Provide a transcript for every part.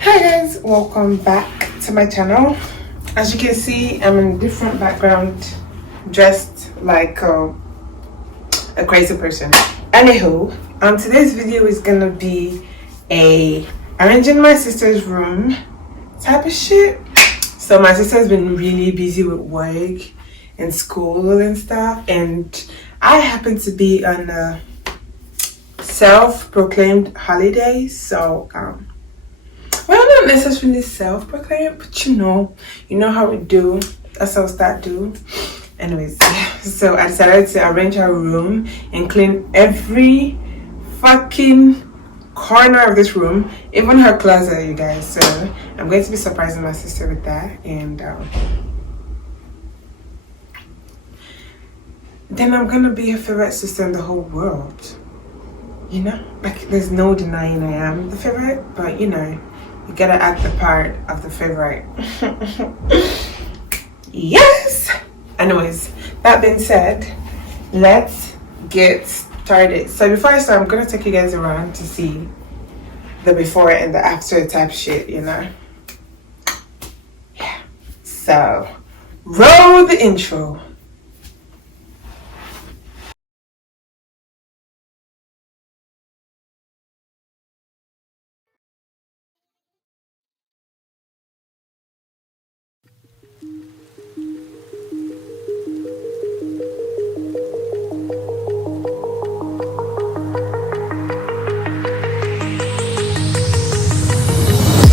Hi guys, welcome back to my channel. As you can see, I'm in a different background, dressed like a crazy person. Anywho, today's video is gonna be a arranging my sister's room type of shit. So my sister's been really busy with work and school and stuff, and I happen to be on a self-proclaimed holiday, so well, not necessarily self-proclaimed, but you know how we do. That's how we start do. Anyways, so I decided to arrange her room and clean every fucking corner of this room, even her closet, you guys. So I'm going to be surprising my sister with that, and then I'm gonna be her favorite sister in the whole world. You know, like there's no denying I am the favorite, but you gotta act the part of the favorite. Yes. Anyways, that being said, let's get started. So before I start, I'm gonna take you guys around to see the before and the after type shit, Yeah. So roll the intro.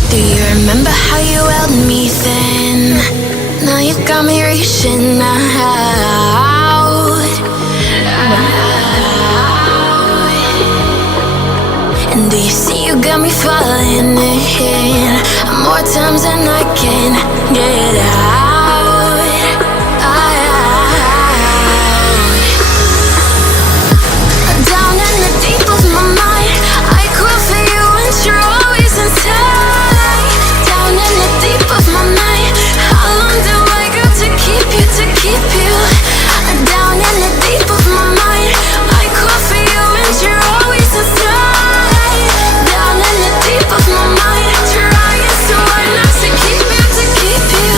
Do you remember how you held me then? Now you got me reaching out. And do you see you got me falling in more times than I can get out. Down in the deep of my mind, I crawl for you and you're always inside. Down in the deep of my mind, how long do I got to keep you, Down in the deep of my mind, I crawl for you and you're always inside. Down in the deep of my mind, trying so hard not to keep you,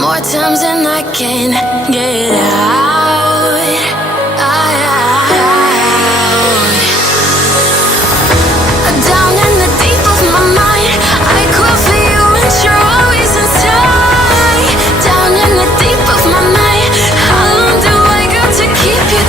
more times than I can get out. Down in the deep of my mind, I crawl for you and you're always inside. Down in the deep of my mind, how long do I got to keep you,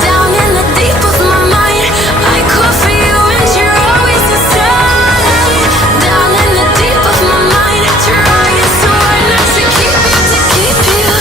Down in the deep of my mind, I crawl for you and you're always inside. Down in the deep of my mind, trying so hard not to keep you,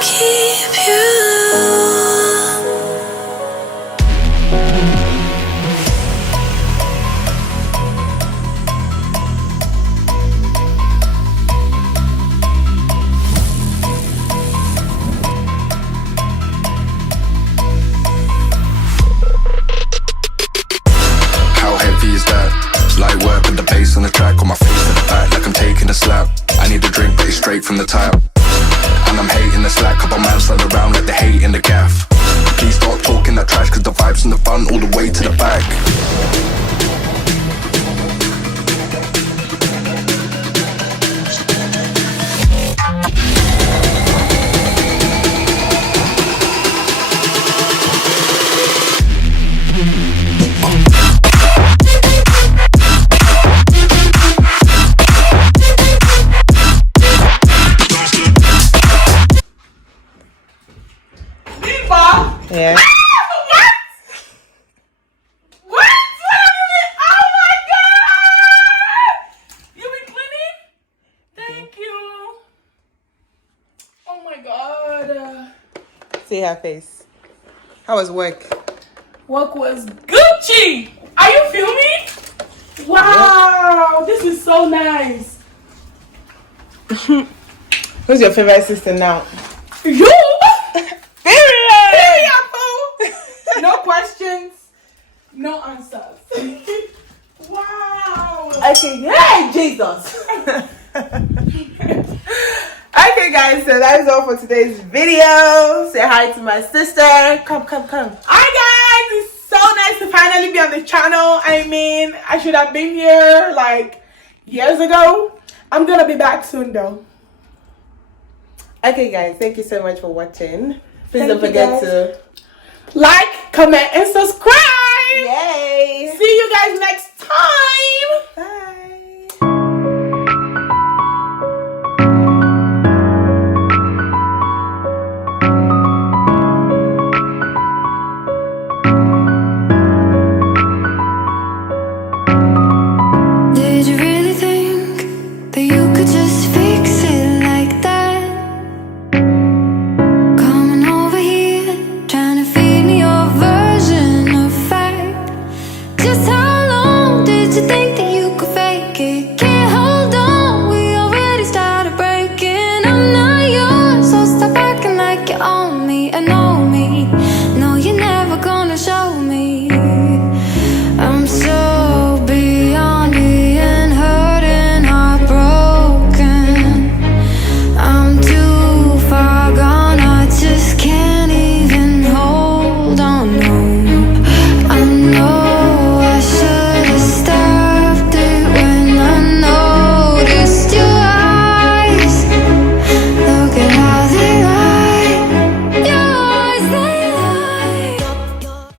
keep you. How heavy is that? Light work with the bass on the track, on my face in the back like I'm taking a slap. I need a drink, but it's straight from the tap. And I'm hating the slack, couple man slide around like they hate in the gaff. Please stop talking that trash, cause the vibes in the front all the way to the back. Yeah. What? What? Oh my god! You been cleaning? Thank you. Oh my god. See her face. How was work? Work was Gucci. Are you filming? Wow, this is so nice. Who's your favorite sister now? You? Period! No questions, no answers. Wow. Okay, hey Jesus! Okay guys, so that is all for today's video. Say hi to my sister. Come. Hi guys, it's so nice to finally be on the channel. I mean, I should have been here like years ago. I'm gonna be back soon though. Okay guys, thank you so much for watching. Please Thank don't you, forget guys. to Like, comment, and subscribe. yay! See you guys next time. Bye.